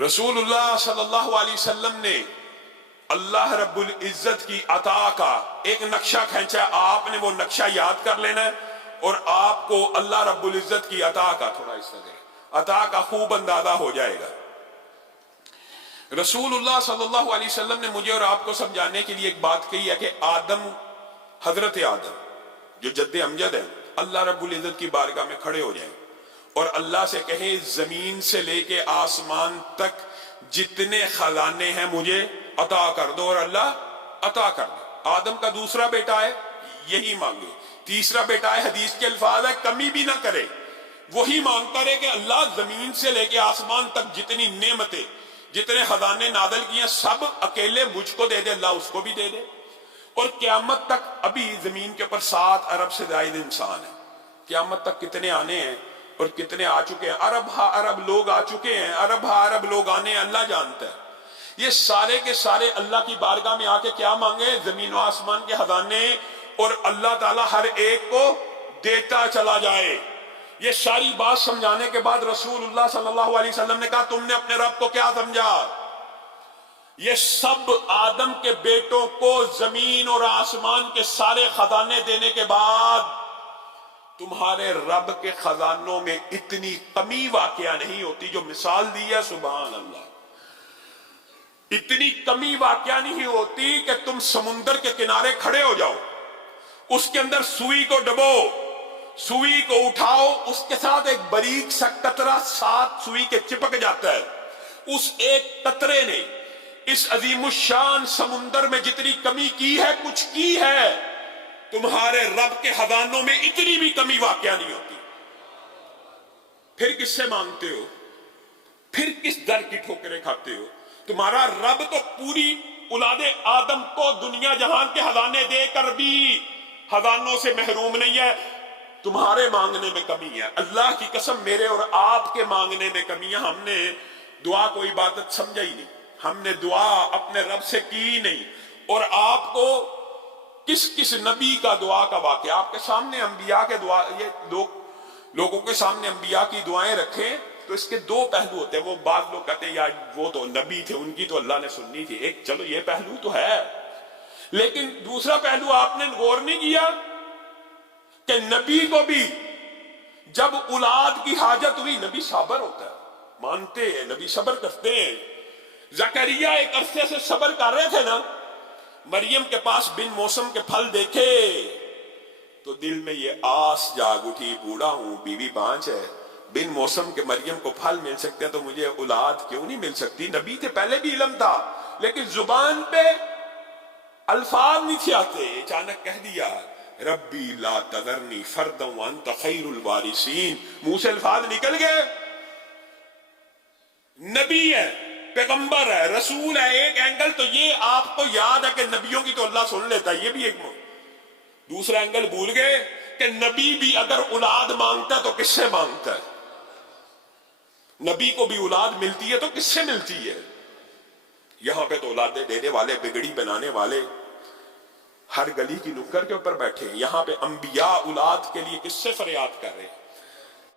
رسول اللہ صلی اللہ علیہ وسلم نے اللہ رب العزت کی عطا کا ایک نقشہ کھینچا. آپ نے وہ نقشہ یاد کر لینا ہے اور آپ کو اللہ رب العزت کی عطا کا تھوڑا حصہ دے عطا کا خوب اندازہ ہو جائے گا. رسول اللہ صلی اللہ علیہ وسلم نے مجھے اور آپ کو سمجھانے کے لیے ایک بات کہی ہے کہ آدم، حضرت آدم جو جد امجد ہیں، اللہ رب العزت کی بارگاہ میں کھڑے ہو جائیں اور اللہ سے کہیں زمین سے لے کے آسمان تک جتنے خزانے ہیں مجھے عطا کر دو، اور اللہ عطا کر دے. آدم کا دوسرا بیٹا ہے، یہی مانگے. تیسرا بیٹا ہے، حدیث کے الفاظ ہے کمی بھی نہ کرے، وہی مانگتا رہے کہ اللہ زمین سے لے کے آسمان تک جتنی نعمتیں، جتنے خزانے نازل کیے سب اکیلے مجھ کو دے دے، اللہ اس کو بھی دے دے. اور قیامت تک ابھی زمین کے اوپر 7 ارب سے زائد انسان ہیں. قیامت تک کتنے آنے ہیں اور کتنے آ چکے ہیں؟ ارب ہا ارب لوگ آ چکے ہیں، ارب ہا ارب لوگ آنے ہیں، اللہ جانتا ہے. یہ سارے کے سارے اللہ کی بارگاہ میں آ کے کیا مانگے؟ زمین و آسمان کے خزانے، اور اللہ تعالیٰ ہر ایک کو دیتا چلا جائے. یہ ساری بات سمجھانے کے بعد رسول اللہ صلی اللہ علیہ وسلم نے کہا تم نے اپنے رب کو کیا سمجھا؟ یہ سب آدم کے بیٹوں کو زمین اور آسمان کے سارے خزانے دینے کے بعد تمہارے رب کے خزانوں میں اتنی کمی واقعہ نہیں ہوتی جو مثال دی ہے. سبحان اللہ. اتنی کمی واقعہ نہیں ہوتی کہ تم سمندر کے کنارے کھڑے ہو جاؤ، اس کے اندر سوئی کو ڈبو، سوئی کو اٹھاؤ، اس کے ساتھ ایک باریک سا قطرہ ساتھ سوئی کے چپک جاتا ہے. اس ایک قطرے نے اس عظیم الشان سمندر میں جتنی کمی کی ہے، کچھ کی ہے. تمہارے رب کے خزانوں میں اتنی بھی کمی واقعہ نہیں ہوتی. پھر کس سے مانگتے ہو؟ پھر کس در کی ٹھوکریں کھاتے ہو؟ تمہارا رب تو پوری اولاد آدم کو دنیا جہان کے خزانے دے کر بھی خزانوں سے محروم نہیں ہے. تمہارے مانگنے میں کمی ہے. اللہ کی قسم میرے اور آپ کے مانگنے میں کمی ہے. ہم نے دعا کو عبادت سمجھا ہی نہیں، ہم نے دعا اپنے رب سے کی نہیں. اور آپ کو کس کس نبی کا دعا کا واقعہ آپ کے سامنے، انبیاء کے دعا، یہ لوگوں کے سامنے انبیاء کی دعائیں رکھیں تو اس کے 2 پہلو ہوتے ہیں. وہ بعض لوگ کہتے ہیں یار وہ تو نبی تھے، ان کی تو اللہ نے سننی تھی. ایک چلو یہ پہلو تو ہے، لیکن دوسرا پہلو آپ نے غور نہیں کیا کہ نبی کو بھی جب اولاد کی حاجت ہوئی، نبی صابر ہوتا ہے، مانتے ہیں، نبی صبر کرتے ہیں. زکریا ایک عرصے سے صبر کر رہے تھے نا. مریم کے پاس بن موسم کے پھل دیکھے تو دل میں یہ آس جاگ اٹھی، بوڑھا ہوں، بیوی بانچ ہے، بن موسم کے مریم کو پھل مل سکتے ہیں تو مجھے اولاد کیوں نہیں مل سکتی؟ نبی تھے، پہلے بھی علم تھا لیکن زبان پہ الفاظ نہیں تھے آتے. اچانک کہہ دیا ربی لا تذرنی فردا وانت خیر الوارثین. منہ سے الفاظ نکل گئے. نبی ہے، پیغمبر ہے، رسول ہے. ایک اینگل تو یہ آپ کو یاد ہے کہ نبیوں کی تو اللہ سن لیتا ہے، یہ بھی ایک دوسرا اینگل بھول گئے کہ نبی بھی اگر اولاد مانگتا ہے تو کس سے مانگتا ہے؟ نبی کو بھی اولاد ملتی ہے تو کس سے ملتی ہے؟ یہاں پہ تو اولادیں دینے والے، بگڑی بنانے والے ہر گلی کی نکر کے اوپر بیٹھے ہیں. یہاں پہ انبیاء اولاد کے لیے کس سے فریاد کر رہے ہیں؟